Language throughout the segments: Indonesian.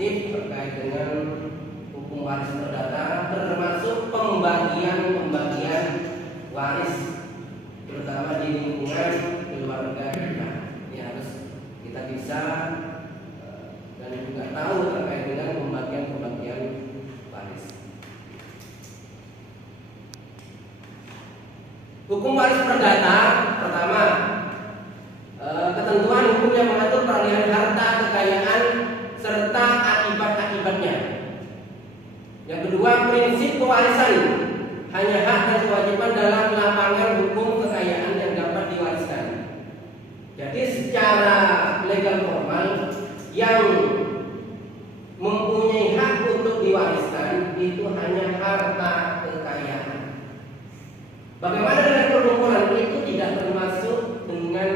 tertib terkait dengan hukum waris perdata, termasuk pembagian waris, terutama di lingkungan keluarga kita. Ini harus kita bisa dan juga tahu terkait dengan pembagian waris. Hukum waris perdata pertama, ketentuan hukum yang mengatur peralihan harta kekayaan serta akibat-akibatnya. Yang kedua, prinsip pewarisan, hanya hak dan kewajiban dalam lapangan hukum kekayaan yang dapat diwariskan. Jadi secara legal formal yang mempunyai hak untuk diwariskan itu hanya harta kekayaan. Bagaimana dengan perkumpulan? Itu tidak termasuk dengan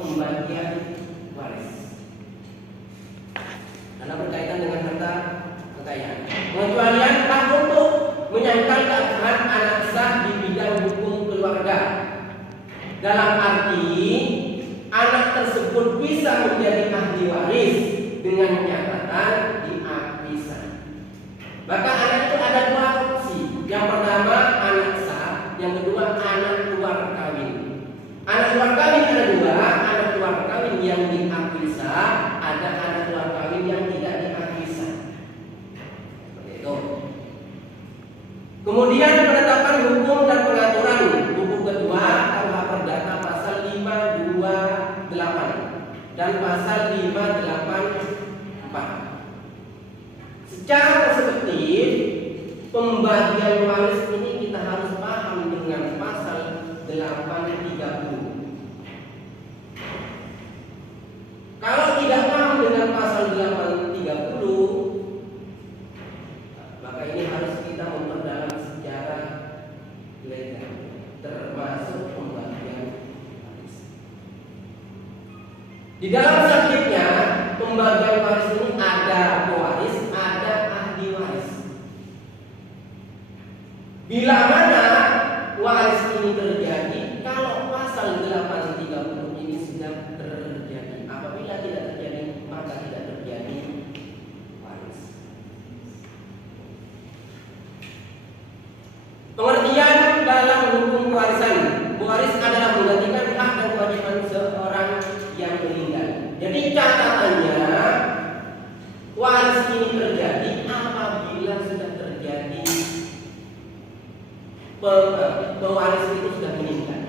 pembagian waris karena berkaitan dengan harta kekayaan. Pengecualian hak untuk menyangkal keabsahan anak sah di bidang hukum keluarga, dalam arti anak tersebut bisa menjadi ahli waris dengan catatan diapisah. Maka anak itu ada dua opsi. Yang pertama anak sah, yang kedua anak luar kawin. Anak luar kawin ada dua, anak luar kawin yang diapisah, ada anak luar kawin yang tidak diapisah. Seperti itu. Kemudian penetapan hukum dan pengaturan. Buku kedua KUH Perdata pasal 528 dan pasal 584. Secara perspektif pembagian waris ini kita harus paham dengan pasal 830. Kalau tidak paham dengan pasal 830, maka ini harus kita memperdalam secara legal, termasuk pembagian waris. Di dalam subjeknya pembagian waris ini ada pewaris, ada ahli waris. Bila mana waris ini terjadi kalau pasal 830 ini sudah terjadi. Apabila tidak terjadi, maka tidak terjadi waris. Pengertian dalam hukum pewarisan. Pewaris adalah menggantikan hak dan kewajiban seorang yang meninggal. Jadi catatannya waris ini terjadi apabila sudah terjadi pewaris itu sudah meninggal.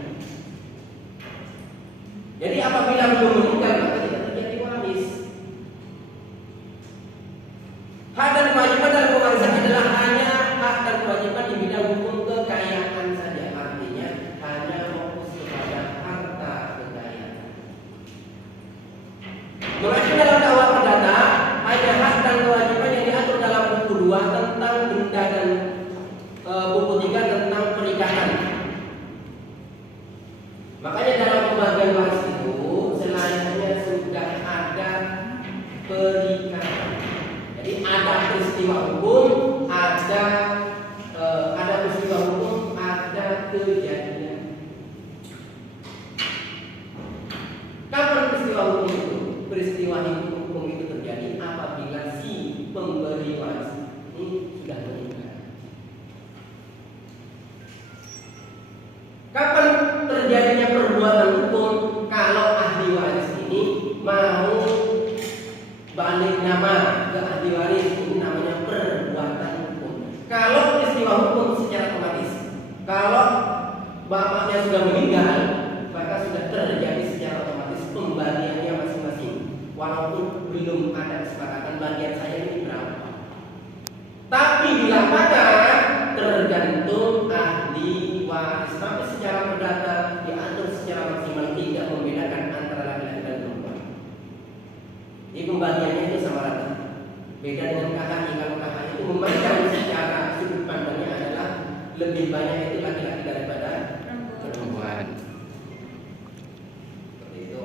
Jadi apabila belum meninggal maka tidak terjadi waris. Hak dan kewajiban dalam pewarisan adalah hanya hak dan kewajiban di bidang hukum kekayaan saja. Artinya hanya fokus kepada harta kekayaan. Mengacu dalam KUH Perdata ada hak dan kewajiban yang diatur dalam buku 2 tentang benda dan buku 3 tentang perikanan. Makanya dalam pembagian waris itu selainnya sudah ada perikanan. Jadi ada peristiwa hukum, ada peristiwa hukum, ada kejadian. Kapan peristiwa hukum itu? Peristiwa hukum itu terjadi apabila si pemberi waris ini sudah meninggal. Kapan terjadinya perbuatan hukum? Kalau ahli waris ini mau balik nama ke ahli waris, ini namanya perbuatan hukum. Kalau peristiwa hukum secara otomatis, kalau bapaknya sudah meninggal, maka sudah terjadi secara otomatis pembagiannya masing-masing. Walaupun belum ada kesepakatan bagian saya ini berapa. Tapi bila mana tergantung ahli waris, tapi secara perdata diatur secara maksimal, tidak membedakan antara laki-laki dan perempuan. Jadi pembagiannya itu sama rata. Beda dengan KHI. Kalau KHI itu memandang secara sudut pandangnya adalah lebih banyak itu laki-laki daripada perempuan. Seperti itu.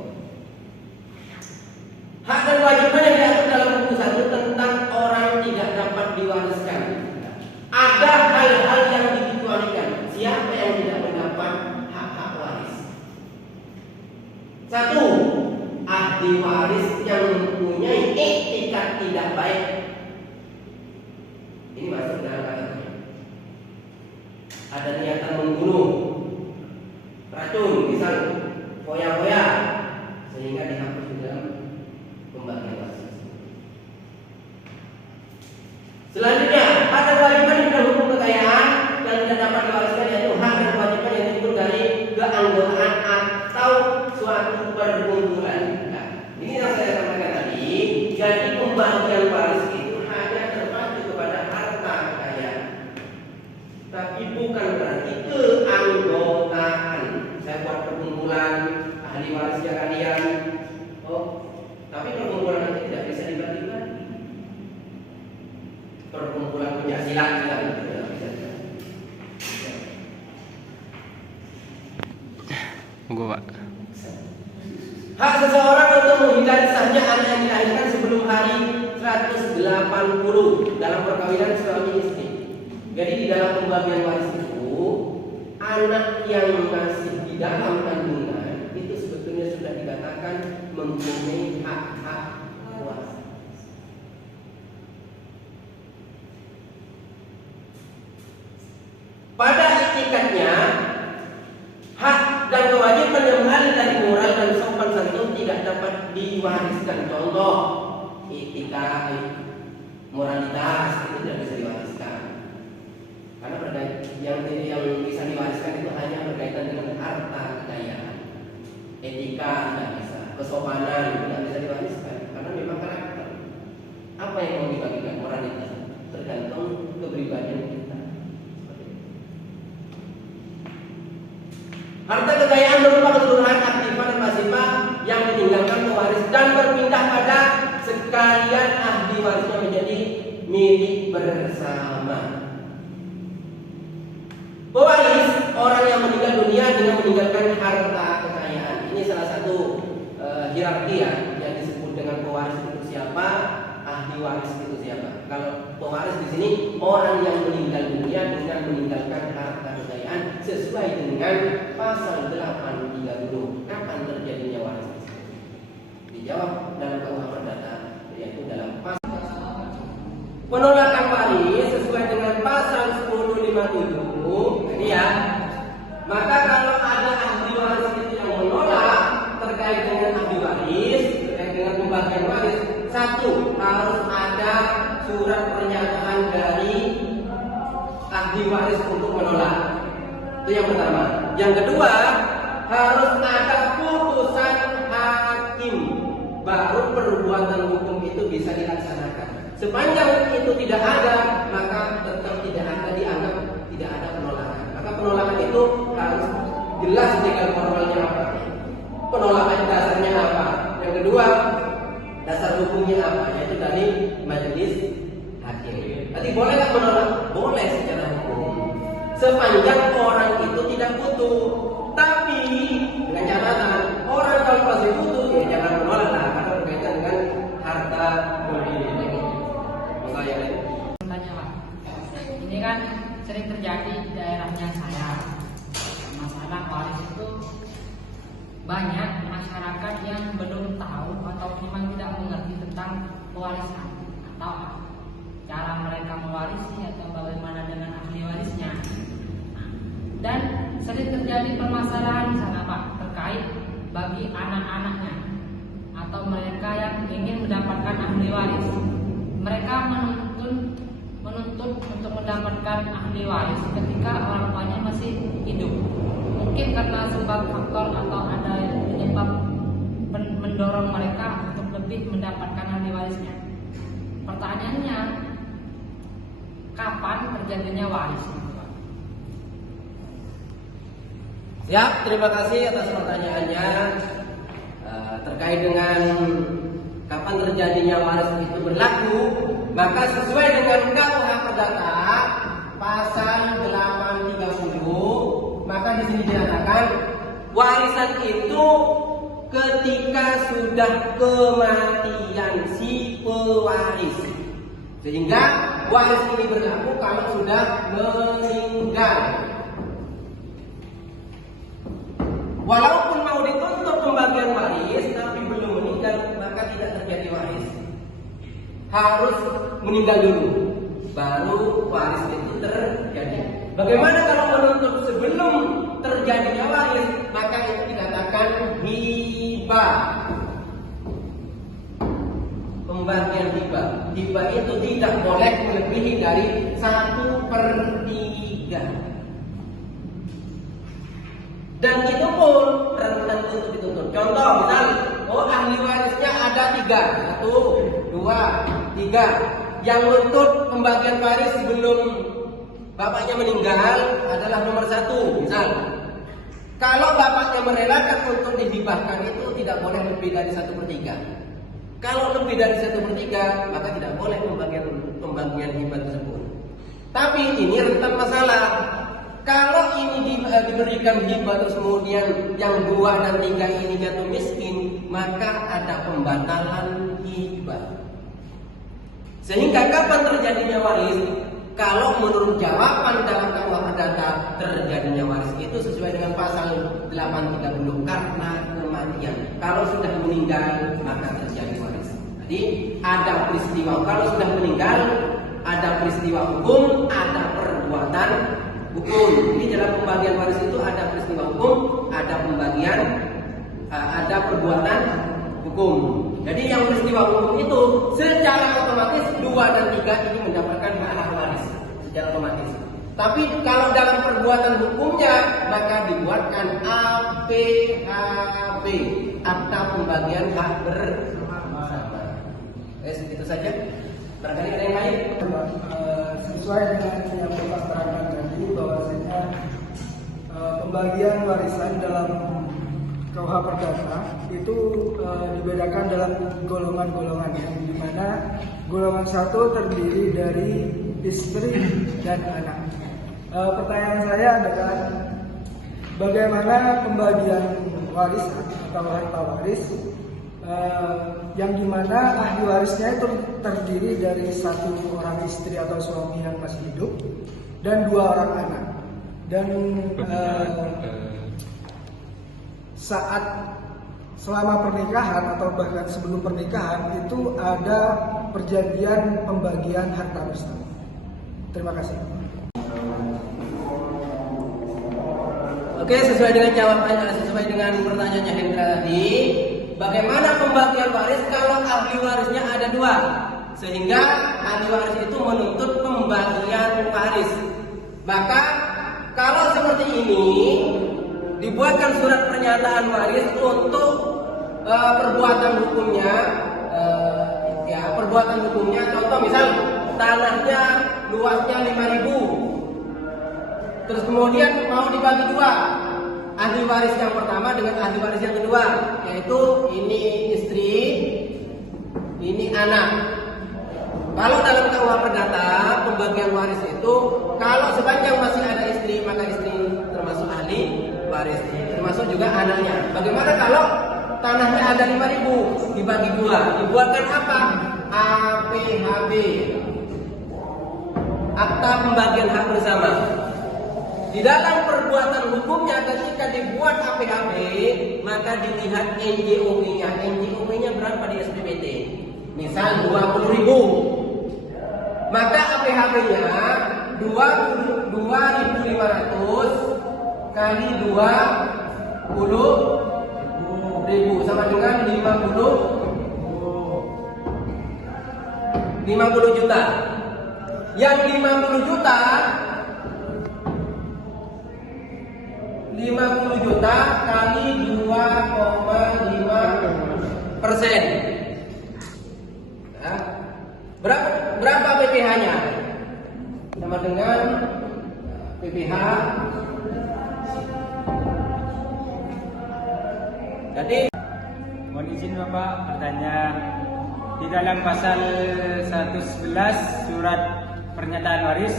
Hak dan kewajiban yang diatur dalam buku 1 tentang orang tidak dapat diwariskan. Ada hal-hal yang dikecualikan. Siapa yang tidak mendapat hak-hak waris? 1. Ahli waris yang mempunyai etikat tidak baik, ini masuk dalam kategori. Ada niatan membunuh, racun, misal foya-foya, sehingga dihapus di dalam pembagian waris. Selanjutnya, ada kewajiban di dalam hukum kekayaan yang tidak dapat diwariskan, yaitu hak dan kewajiban yang timbul dari keanggotaan atau suatu perkumpulan. Nah, ini yang saya sampaikan tadi. Jadi pembagian waris itu hanya terpacu kepada harta kekayaan, tapi bukan berarti keanggotaan. Saya buat perkumpulan ahli warisnya kalian, tapi perkumpulan nanti tidak bisa dibagi-bagi. Perkumpulan pencaksilat tidak bisa. Gua, Pak. Hak seseorang untuk menghindari sahnya anak yang dilahirkan sebelum hari 180 dalam perkawinan suami istri. Jadi di dalam pembagian waris itu, anak yang masih di dalam kandungan itu sebetulnya sudah dikatakan mempunyai hak-hak waris. Pada hakikatnya, hak dan kewajiban yang mengalir dari moral dan sopan santun tidak dapat diwariskan. Contoh, etika, moralitas itu tidak bisa diwariskan. Karena yang bisa diwariskan itu hanya berkaitan dengan harta kekayaan. Etika tidak bisa, kesopanan tidak bisa diwariskan karena memang karakter. Apa yang mau dibagikan? Moralitas tergantung kepribadian kita. Harta kekayaan berupa keseluruhan aktiva dan pasifa yang ditinggalkan pewaris dan berpindah pada sekalian ahli warisnya menjadi milik bersama. Pewaris orang yang meninggal dunia dengan meninggalkan harta kekayaan. Ini salah satu hierarki ya, yang disebut dengan pewaris itu siapa, ahli waris itu siapa. Kalau pewaris di sini orang yang meninggal dunia dengan meninggalkan harta kekayaan sesuai dengan pasal 830. Kapan terjadinya waris? Dijawab dalam KUH Perdata, yaitu dalam pasal penolakan waris sesuai dengan pasal 1057. Jadi ya, maka kalau ada ahli waris itu yang menolak terkait dengan ahli waris, terkait dengan pembagian waris, satu, harus ada surat pernyataan dari ahli waris untuk menolak. Itu yang pertama. Yang kedua, harus ada putusan hakim, baru perbuatan hukum itu bisa dilaksanakan. Sepanjang itu tidak ada, maka tetap tidak ada, dianggap tidak ada penolakan. Maka penolakan itu harus jelas legal formalnya apa, penolakan dasarnya apa. Yang kedua, dasar hukumnya apa, yaitu dari majelis hakim. Tadi boleh nggak menolak? Boleh secara hukum, sepanjang orang itu tidak butuh. Tapi dengan catatan, orang kalau masih butuh ya jangan menolak lah, karena berkaitan dengan harta milik. Tanya Pak, ini kan sering terjadi di daerahnya saya. Masalah waris itu banyak masyarakat yang belum tahu atau memang tidak mengerti tentang pewarisan atau cara mereka mewarisi atau bagaimana dengan ahli warisnya. Dan sering terjadi permasalahan di sana Pak, terkait bagi anak-anaknya atau mereka yang ingin mendapatkan ahli waris. Mereka menuntut untuk mendapatkan ahli waris ketika orang tuanya masih hidup. Mungkin karena sebab faktor atau ada penyebab mendorong mereka untuk lebih mendapatkan ahli warisnya. Pertanyaannya, kapan terjadinya waris? Siap, terima kasih atas pertanyaannya. Terkait dengan kapan terjadinya waris itu berlaku, maka sesuai dengan KUH Perdata pasal 830, maka di sini dinyatakan warisan itu ketika sudah kematian si pewaris. Sehingga waris ini berlaku kalau sudah meninggal. Walaupun mau dituntut pembagian waris tapi belum meninggal, maka tidak terjadi waris. harus meninggal dulu, baru waris itu terjadi. Bagaimana kalau menuntut sebelum terjadinya waris? Maka itu dikatakan hibah. Pembagian hibah. Hibah itu tidak boleh melebihi dari 1/3. Dan itu pun rentan untuk dituntut. Contoh, misal, ahli warisnya ada 3, 1, 2, 3. Yang nuntut pembagian waris sebelum bapaknya meninggal adalah nomor 1, misal. Kalau bapaknya merelakan untuk dihibahkan itu tidak boleh lebih dari 1/3. Kalau lebih dari 1/3 maka tidak boleh pembagian hibah tersebut. Tapi ini rentan masalah. Kalau ini diberikan hibah terus kemudian yang 2 dan 3 ini jatuh miskin, maka ada pembatalan hibah. Sehingga kapan terjadinya waris? Kalau menurut jawaban dalam KUH Perdata, terjadinya waris itu sesuai dengan pasal 830 karena kematian. Kalau sudah meninggal maka terjadi waris. Jadi ada peristiwa, kalau sudah meninggal ada peristiwa hukum, ada perbuatan hukum. Jadi dalam pembagian waris itu ada peristiwa hukum, ada pembagian, ada perbuatan hukum. Jadi yang peristiwa hukum itu secara otomatis 2 dan 3 ini mendapatkan hak waris secara otomatis. Tapi kalau dalam perbuatan hukumnya maka dibuatkan APHB, akta pembagian hak bersama. Itu saja. Barangkali ada yang lain? Sesuai dengan yang Bapak terangkan tadi, bahwasanya pembagian warisan dalam KUH Perdata itu dibedakan dalam golongan-golongan, yang dimana golongan 1 terdiri dari istri dan anak. Pertanyaan saya adalah bagaimana pembagian warisan atau harta waris yang dimana ahli warisnya itu terdiri dari 1 orang istri atau suami yang masih hidup dan 2 orang anak, dan saat selama pernikahan atau bahkan sebelum pernikahan itu ada perjanjian pembagian harta bersama. Terima kasih. Oke, sesuai dengan jawabannya, sesuai dengan pertanyaannya Hendra tadi, bagaimana pembagian waris kalau ahli warisnya ada 2, sehingga ahli waris itu menuntut pembagian waris. Maka kalau seperti ini dibuatkan surat pernyataan waris untuk perbuatan hukumnya, perbuatan hukumnya. Contoh misal tanahnya luasnya 5.000. Terus kemudian mau dibagi 2, ahli waris yang pertama dengan ahli waris yang kedua, yaitu ini istri, ini anak. Kalau dalam KUH Perdata pembagian waris itu kalau sepanjang masih ada istri maka istri termasuk ahli waris, termasuk juga anaknya. Bagaimana kalau tanahnya ada 5.000 dibagi 2, dibuatkan apa? APHB, akta pembagian hak bersama. Di dalam perbuatan hukumnya ketika dibuat APHB maka dilihat NJOP-nya. NJOP-nya berapa di SPPT? Misal 20.000. Maka APHB-nya 2.500 kali 20.000 sama dengan 50 juta. Yang 50 juta 50 juta kali 2,5%. Ya. Berapa PPh-nya? Sama dengan PPh. Jadi, mohon izin Bapak bertanya, di dalam pasal 111 surat pernyataan waris,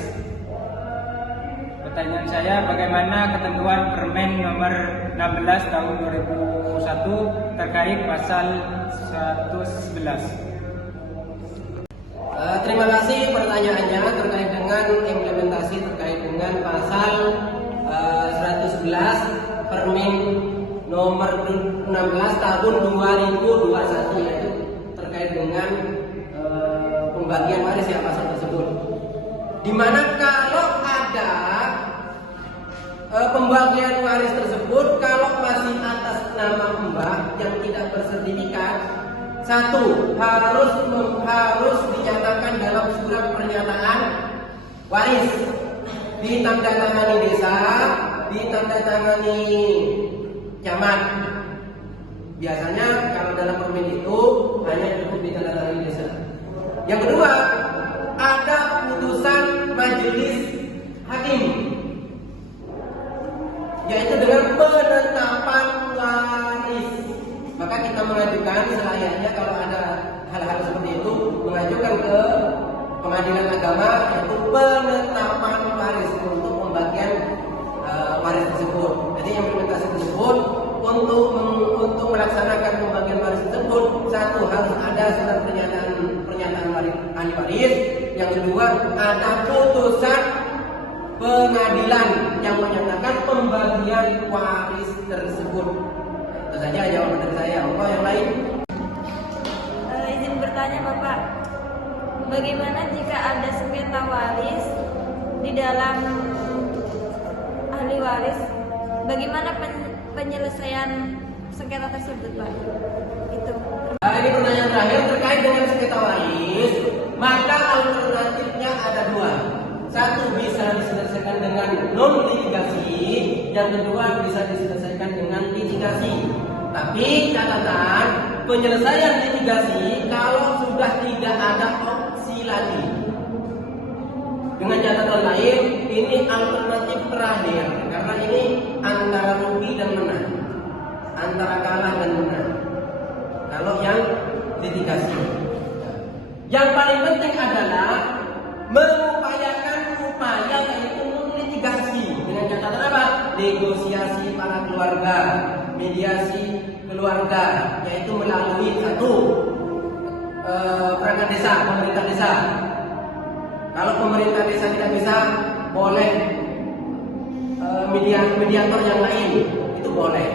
pertanyaan saya bagaimana ketentuan Permen nomor 16 tahun 2001 terkait pasal 111? Terima kasih pertanyaannya terkait dengan implementasi terkait dengan pasal 111 Permen nomor 16 tahun 2021, yaitu terkait dengan pembagian waris ya pasal tersebut. Dimana kalau ada pembagian waris tersebut kalau masih atas nama mbah yang tidak bersertifikat, satu harus dinyatakan dalam surat pernyataan waris, ditandatangani desa, ditandatangani camat. Biasanya kalau dalam permen itu hanya cukup ditandatangani desa. Yang kedua, ada putusan majelis hakim, yaitu dengan penetapan waris. Maka kita mengajukan selayaknya kalau ada hal-hal seperti itu, mengajukan ke pengadilan agama, yaitu penetapan waris untuk pembagian waris tersebut. Jadi implementasi tersebut untuk melaksanakan pembagian waris tersebut, satu harus ada surat pernyataan ahli waris. Yang kedua, ada putusan pengadilan yang menyatakan pembagian waris tersebut. Itu saja jawaban dari saya. Apa yang lain? Izin bertanya Bapak, bagaimana jika ada sengketa waris di dalam ahli waris? Bagaimana penyelesaian sengketa tersebut, Pak? Itu. Ini pertanyaan terakhir terkait dengan sengketa waris. Maka alternatifnya ada dua. Satu, bisa diselesaikan dengan non litigasi. Yang kedua, bisa diselesaikan dengan litigasi. Tapi catatan, penyelesaian litigasi kalau sudah tidak ada opsi lagi. Dengan catatan lain, ini alternatif terakhir, karena ini antara rugi dan menang, antara kalah dan menang. Kalau yang litigasi, yang paling penting adalah mengupayakan upaya yaitu litigasi dengan catatan apa? Negosiasi para keluarga, mediasi keluarga, yaitu melalui satu perangkat desa, pemerintah desa. Kalau pemerintah desa tidak bisa, boleh mediator yang lain, itu boleh.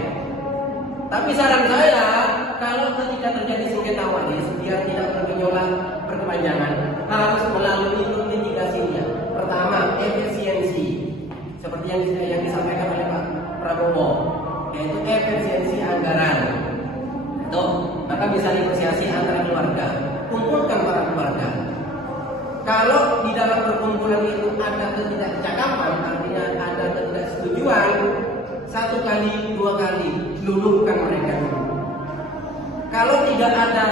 Tapi saran saya, kalau ketika terjadi sengketa waris, dia tidak berkepanjangan, harus melalui litigasinya. Pertama, efisiensi, seperti yang disampaikan oleh Pak Prabowo, yaitu efisiensi anggaran. Itu, maka bisa negosiasi antara keluarga, kumpulkan para keluarga. Kalau di dalam perkumpulan itu ada ketidakcakapan, artinya ada ketidaksetujuan, satu kali, dua kali, luluhkan mereka dulu. Kalau tidak ada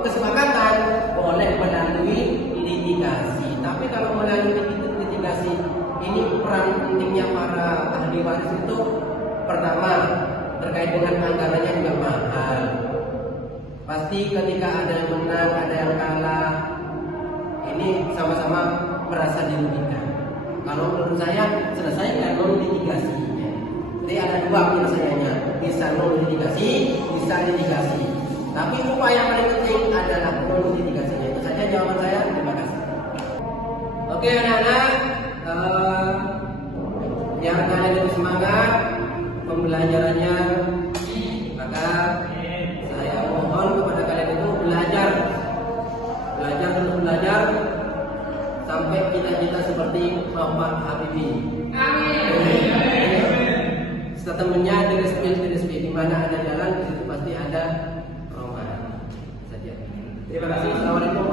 kesepakatan, boleh melalui litigasi. Tapi kalau melalui litigasi, ini peran pentingnya para ahli waris itu, pertama, terkait dengan anggarannya juga mahal. Pasti ketika ada yang menang, ada yang kalah, ini sama-sama merasa dirugikan. Kalau menurut saya, selesaikan non litigasi. Jadi ada dua penyelesaiannya, bisa non litigasi, bisa litigasi. Tapi upaya paling penting adalah non litigasinya. Itu saja jawaban saya. Terima kasih. Oke anak-anak, biar kalian lebih semangat pembelajarannya, maka saya mohon kepada kalian itu belajar terus belajar sampai cita-cita seperti Bapak Habibie. Setemennya di mana ada jalan, di situ pasti ada rombongan. Saja. Terima kasih. Assalamualaikum.